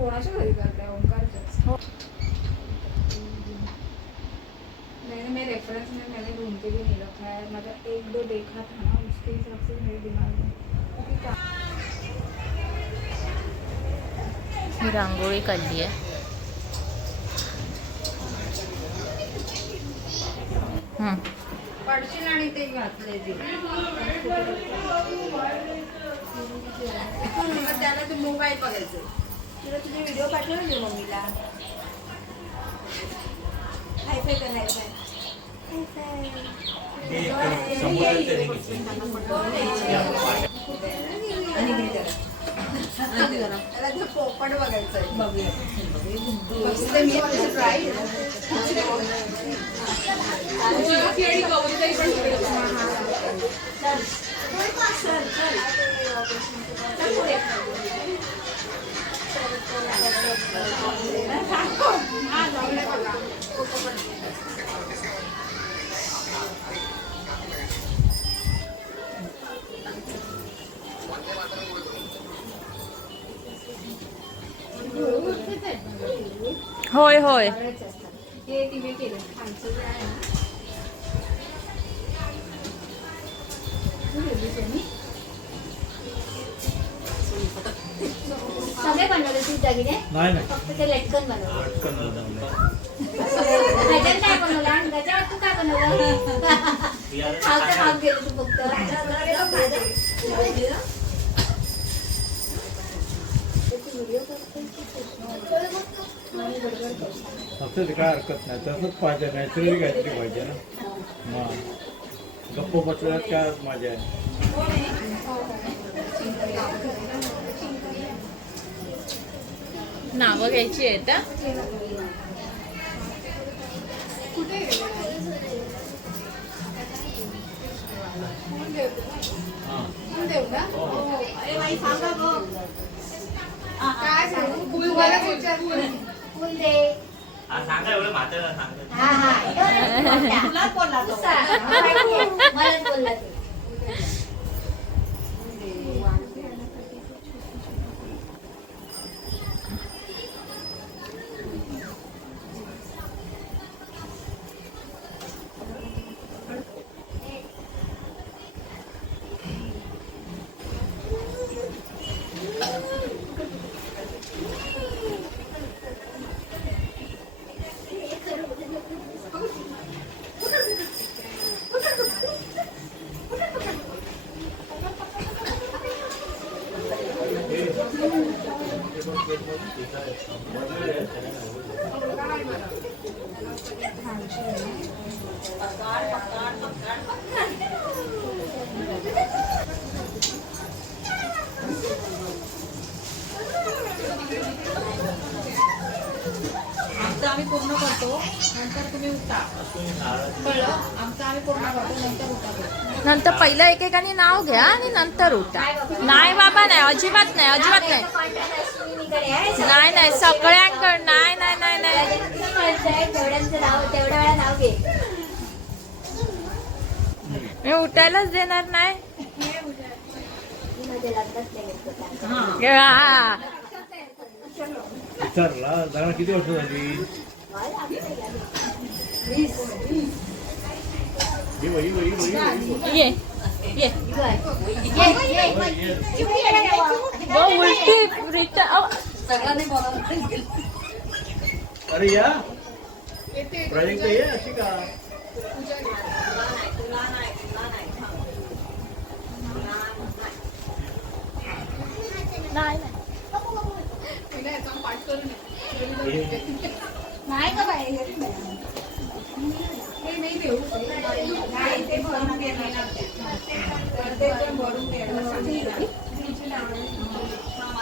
कोणाच्या घरी करताय ओंकारच्या? नहीं मैं रेफरेंस में मैंने ढूंढ के भी नहीं रखा है, मतलब एक दो देखा था ना, उसके हिसाब से मेरे दिमाग में ही रांगोळी काढली आहे. पडशील आणि ते घातले त्याला तू मोबाईल बघायचं. तुला तुझे व्हिडिओ पाठवून दे मम्मीला. हाय फाय करायचं. त्याला पोपट बघायचंय. होय होय. हे टीव्ही केलं खालचं जे आहे ना सगळे बनवले तू दागिने? नाही नाही, फक्त ते लटकन बनवलं. लटकन बनवलंय. गजर काय बनवला? गजर तू काय बनवलं? खालचं काम केलं तू फक्त. फक्त ते काय हरकत नाही, तसंच पाहिजे, नॅचरली काहीतरी पाहिजे ना. मग गप्प बसल्यात काय मजा आहे. नावं घ्यायची आहेत हा? फुल दे. सांगा एवढं म्हातारा सांगा. हा हा. तुलाच बोलला तो. मलाच बोलला तू. आमचं आम्ही पूर्ण करतो, नंतर तुम्ही उठा. कळलं? आमचं आम्ही पूर्ण करतो, नंतर उठा. नंतर पहिलं एकेकाने नाव घ्या आणि नंतर उठा. नाही बाबा, नाही, अजिबात नाही, अजिबात नाही. नाही नाही, सगळ्यांकडं नाही नाही नाही नाही. तेवढ्या वेळा नाव घे. मी उठायलाच देणार नाही. हा. विचारला जरा किती वर्ष झाली? ये ये उलटी अरे या प्रोजेक्ट ये अशी का? नाही नाही का बाई? हे नाही देऊ. नाही, ते भरून देणार. तर ते पण भरून देणार.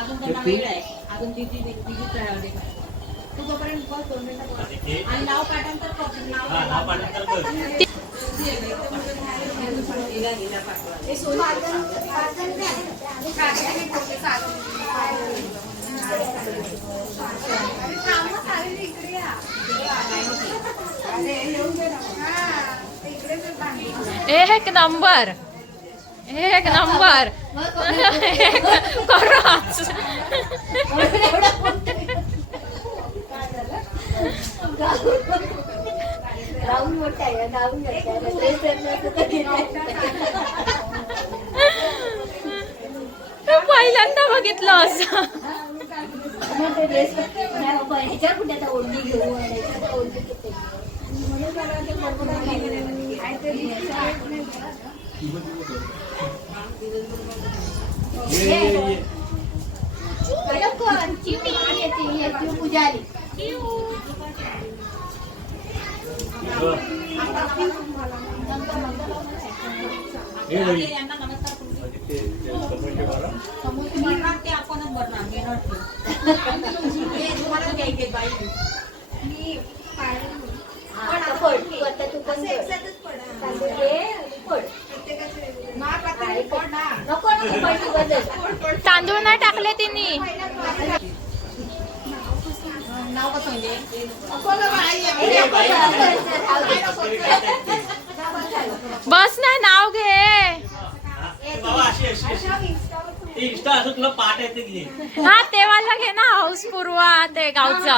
अजून त्यांना वेळ आहे. अजून तिची तयार दे. तू तोपर्यंत बस 2 मिनिटं आणि नाव पाठांतर कर. नाव पाठांतर कर. हे सोनं एक नंबर, एक नंबर. मोठा आहे गाऊन घातला ड्रेस पहिल्यांदा बघितलं असं. ड्रेस ह्याच्या कुठे आता ओढणी घेऊ ह्याच्यात ओढणी किती म्हणून मला ते पुजारी हे बाई, यांना नमस्कार करू. ते समोरचे मला समोसे भरणार ते आपणच भरणार घेणार ते तुम्हाला घ्यायचे बाई. आता पड तू आता तू पण तांदूळ घे पड नको नको पड तू बदल तांदूळ नाही टाकले तिने. नाव कसं म्हणजे बस नाही नाव घे. बाबा अशी ते इंस्टा असं तुला पाठ येते की हा ते वाला घे ना हाऊस पूर्वा ते गावचा.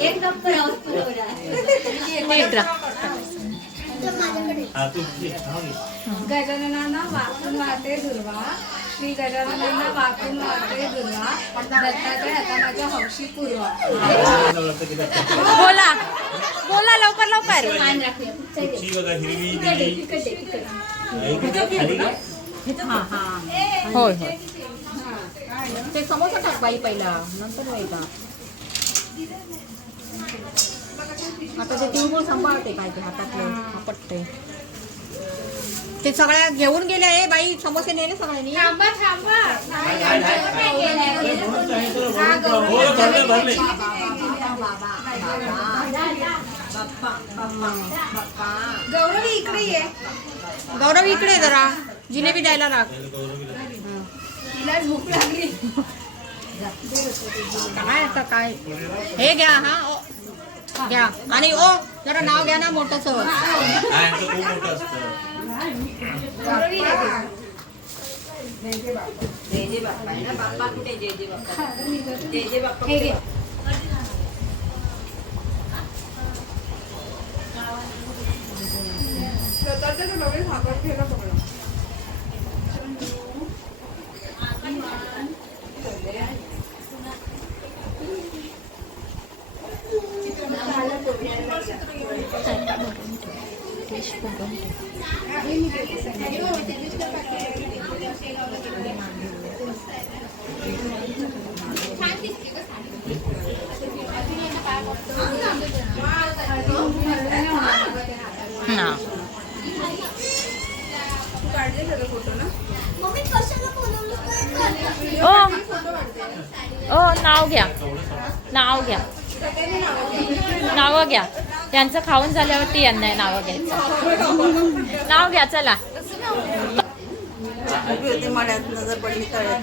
एक नंबर हाऊस पुरवला नीट राहा. हा तू घे, नाव घे. गजाननांना वाकून वाहते दुर्वा श्री गजाननांना वाकून वाहते दुर्वा दत्ताच्या हातामाच्या हौशी पूर्वा. बोला बोला लवकर लवकर. मान राखूया तुझी बघा हिरवी इकडे दिली. इकडे इकडे इकडे खाली घे. होय होय. ते समोसा टाक बाई पहिला नंतर व्हायचा. आता ते तिळगुळ सांभाळते काय ते हातातले आपटते. ते सगळ्या घेऊन गेले आहे बाई समोसे नेले सगळ्यांनी. थांबा थांबा हो भरले भरले. गौरवी इकडे ये. गौरव इकडे जरा जिलेबी द्यायला लाग. तिला भूक लागली. काय आता काय हे घ्या. हा ओ, घ्या आणि ओ जरा नाव घ्या ना मोठंच. हा यांचं खूप मोठं असतं. गौरवी ये. हे घे. ना ओ ओ नाव घ्या नाव घ्या नावं घ्या. त्यांचं खाऊन झाल्यावरती यांना नावं घ्यायचं. नाव घ्या चला. मळ्यात नजर पडली तळ्यात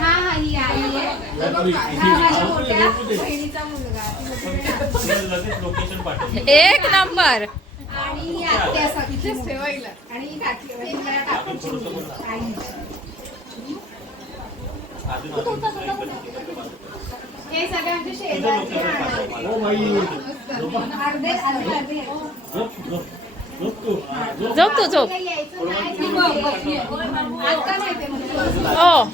हा हा ही आई आहे. हा माझ्या मोठ्या बहिणीचा मुलगा. लगेच लोकेशन पाठव. एक नंबर. आणि ही आत्या सखीची मुलगी. आणि ही काकी मला काकूची मुलगी. आई. हे सगळे आमचे शेजारचे आहे. ओ बाई अर्धे अर्धे अर्धे झोप झोप झोप तू हा, झोप. झोप तू झोप. यायचं नाही. आता माहिती मला. ओ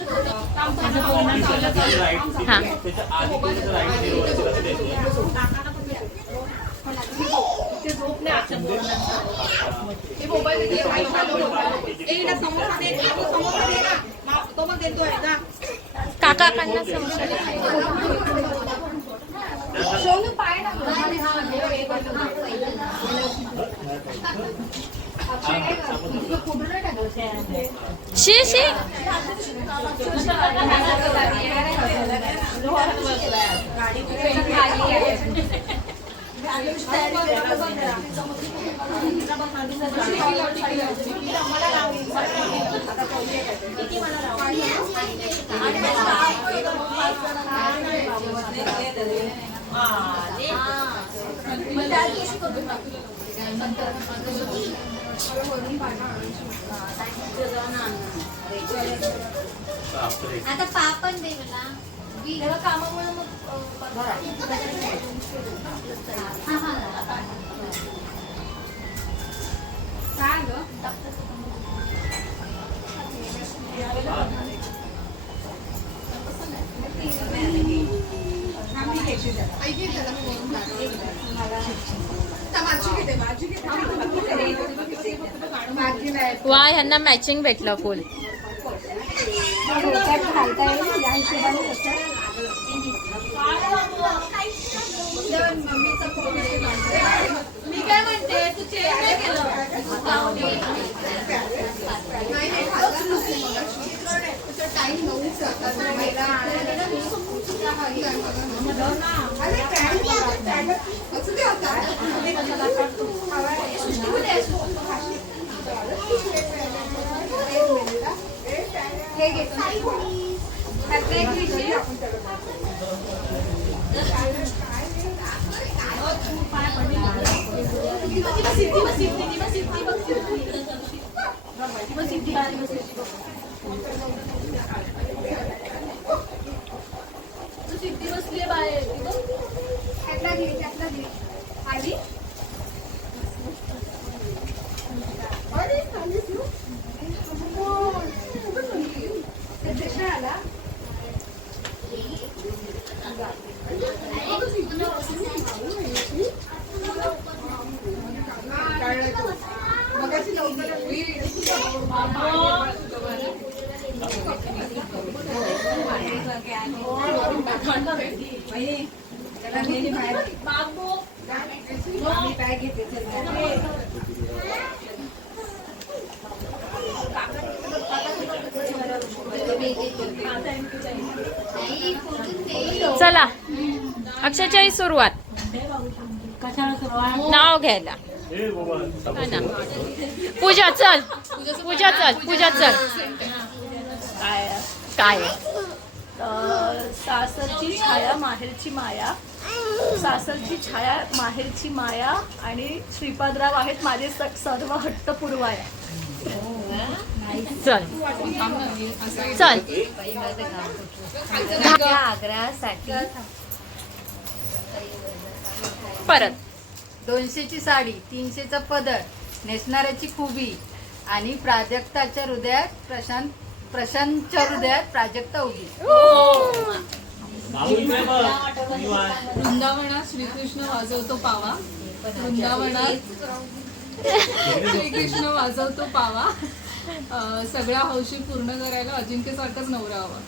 राईट हा त्याच्या आधी तुझं राईट समोसा दे ना. तो पण देतोय ना. काकाकडनं समोसा घ्या. सोनू पाय ना. शी शी. वरून पाठवा. बापरे. आता पापण दे मला तेव्हा कामामुळे मग हा हा काय ग वा ह्यांना मॅचिंग भेटलं फुल. घालता येईल या हिशोबाने कसं मी काय म्हणते तू चेंज नाही केलं टाइम हे घे त्यातलं एक विषय त्यातला घे आली आला चला अक्षयच्याही सुरुवात. नाव घ्यायला. ए बाबा, हा ना. पूजा चल पूजा चल पूजा चल. काय सासरची छाया माहेरची माया, सासरची छाया माहेरची माया आणि श्रीपादराव आहेत माझे सर्व हट्ट पुरवाया. चल चल. आग्रहासाठी परत 200ची साडी, 300चा पदर, नेसणाऱ्याची खुबी आणि प्राजक्ताच्या हृदयात प्रशांतच्या हृदयात प्राजक्ता उभी. बाबू इकडे बघ. निवांत. वृंदावनात श्रीकृष्ण वाजवतो पावा, वृंदावनात श्रीकृष्ण वाजवतो पावा, सगळ्या हौशी पूर्ण करायला अजिंक्य सारखाच नवरा हवा.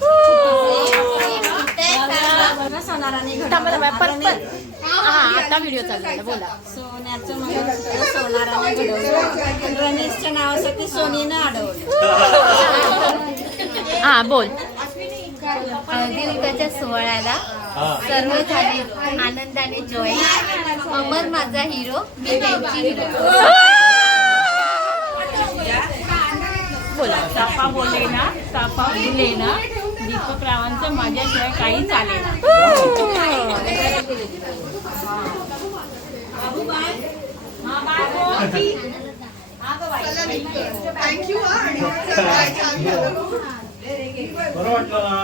आता व्हिडिओ चालू बोला. सोन्याचं मंगळसूत्र सोनाराने घडवलं, रमेशच्या नावासाठी सोनीनं अडवलं. हा बोल. हळदीकुंकवाच्या सोहळ्याला सर्व झाले आनंदाने जॉईन, अमर माझा हिरो मी त्यांची हिरो. बोला. सापा बोले ना सापा बोले ना दीपक रावांचं माझ्याशिवाय काही चालेल. थँक्यू. बरं वाटलं ना.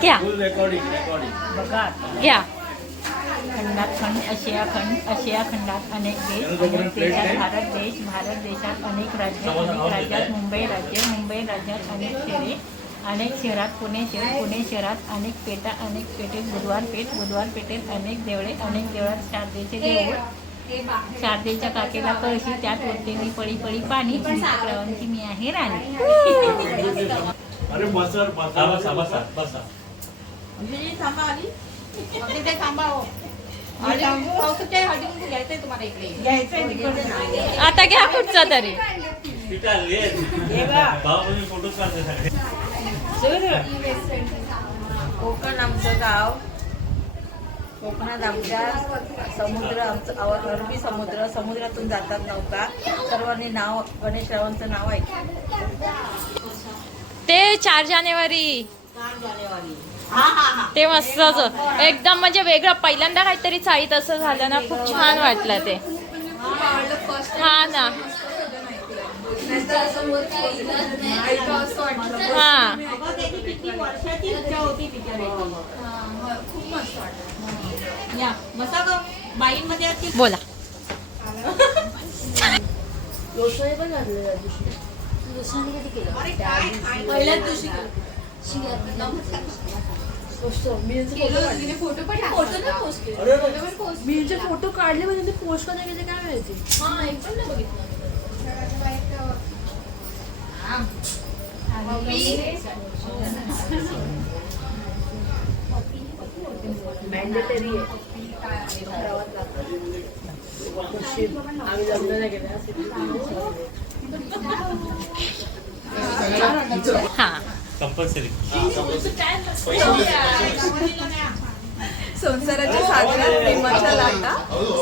घ्या फुल रेकॉर्डिंग बघा घ्या. खंडात खंड, आशिया खंड, आशिया खंडात अनेक देश, अनेक देशात भारत देश, भारत देशात अनेक राज्य, अनेक राज्यात मुंबई राज्य, मुंबई राज्यात अनेक शहरे, अनेक शहरात पुणे शहर, पुणे शहरात अनेक पेटा, अनेक पेठेत बुधवार पेठ, बुधवार पेठेत अनेक देवळे, अनेक देवळात शारदेचे देऊळ, शारदेच्या काकेला कळशी, त्यात ओतते मी पळी पळी पाणी, दीपकरावांची मी आहे राणी. अरे बसर बसा बसा बसा बसा. तिथे थांबा हो. पावसाच्या हळदी कुंकू घ्यायचंय तुम्हाला इकडे. आता घ्या कुठचा तरी. पिटाल ये. भाऊ तुम्ही फोटो काढते सगळे. कोकण आमचं गाव, कोकणात आमच्या समुद्र, आमचं अरबी समुद्र, समुद्रातून जातात नौका. सर्वांनी नाव गणेशरावांचं नाव ऐकलं. ते 4 जानेवारी. 4 जानेवारी ते मस्तच एकदम म्हणजे वेगळं पहिल्यांदा काहीतरी चाळीत असं झालं ना, खूप छान वाटलं ते. हा ना, हा किती वर्षाची इच्छा होती बिचारी. खूप मस्त वाटलं. या बसा ग बाईंमध्ये अशी बोला. पहिल्याच दिवशी फोटो पण मी फोटो काढले म्हणजे ते पोस्ट करायला गेले काय माहिती. हा एक पण नाही बघितलं. मॅन्डेटरी आहे. आम्ही लग्न नाही केलं. हा कंपल्सरी. संसाराच्या सागरात प्रेमाच्या लाटा,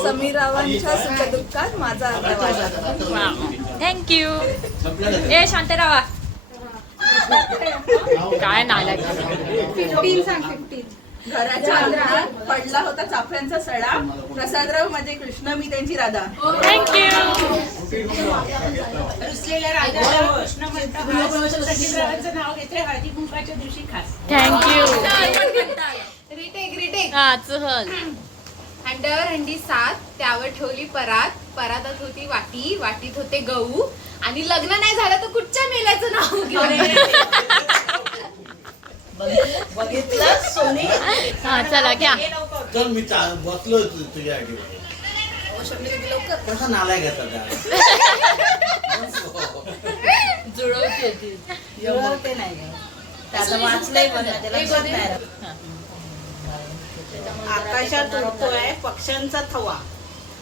समीरावांच्या सुखदुःखात माझा अर्धा वाटा. थँक्यू. ए शांत राहा. काय नाला. 15 सांग 15. घराच्या अंतरात पडला होता चाफ्यांचा सडा, प्रसादराव माझे कृष्ण मी त्यांची राधा. थँक्यू. रुसलेल्या राजाला कृष्ण म्हणतात. सचिनरावांचं नाव घेते हळदी कुंकाच्या दिवशी खास. थँक्यू. रिटेक. हा चल. हंड्यावर हंडी 7, त्यावर ठेवली परात, परातात होती वाटी, वाटीत होते गहू, आणि लग्न नाही झालं तर कुठच्या मेल्याचं नाव घेऊन. बघितलं सोनी. हा चला घ्या. तर मी बसलो तुझ्या कसा नाला घेतात जुळवते ती. जुळवते नाही गं. त्याचं वाचलंय पण त्याला लक्षात नाही राहत. आकाशात उडतोय पक्ष्यांचा थवा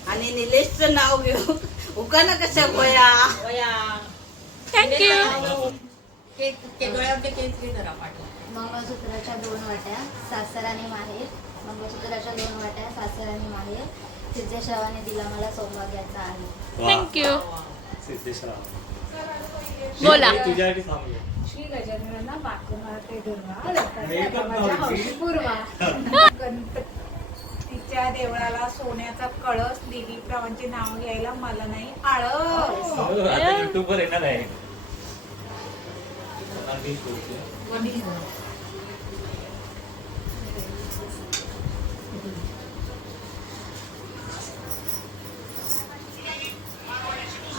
आणि निलेशचं नाव घेऊ उकाना कशा वया. थँक्यू. डोळ्यावरती केसरी जरा पाठवा. मंगळसूत्राच्या 2 वाट्या, सासर आणि माहेर. मंगळसूत्राच्या 2 वाट्या, सासर आणि माहेर. सिद्धेश्वराने दिला मला सौभाग्याचा आहे. थँक्यू. बोला. तुझ्यासाठी थांबले. श्री गजाननांना वाकून वाहते दुर्वा, दत्ताच्या माझ्या हौशी पूर्वा. गणपतीच्या देवळाला सोन्याचा कळस, दिलीपरावांचे नाव घ्यायला मला नाही आळस. आता युट्यूबवर येणार आहे.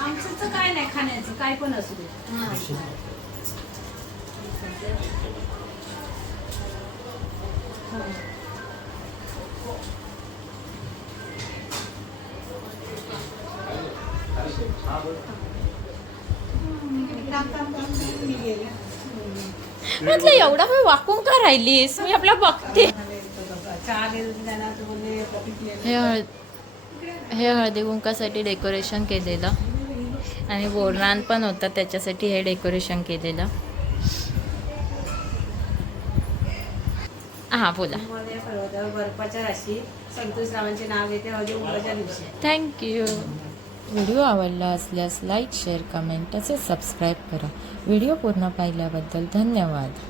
आमचं काय नाही खाण्याचं, काय पण असू दे. म्हटलं एवढा वेळ वाकून का राहिलीस, मी आपला बघते. हे हळदी कुंकासाठी डेकोरेशन केलेलं आणि बोरनान पण होता, त्याच्यासाठी हे डेकोरेशन केलेलं. हा बोला. बर्फाच्या राशी संतोष रावांचे नाव येते हळदी कुंकाच्या दिवशी. थँक्यू. व्हिडिओ आवडला असल्यास लाईक, शेअर, कमेंट तसेच सबस्क्राईब करा. व्हिडिओ पूर्ण पाहिल्याबद्दल धन्यवाद.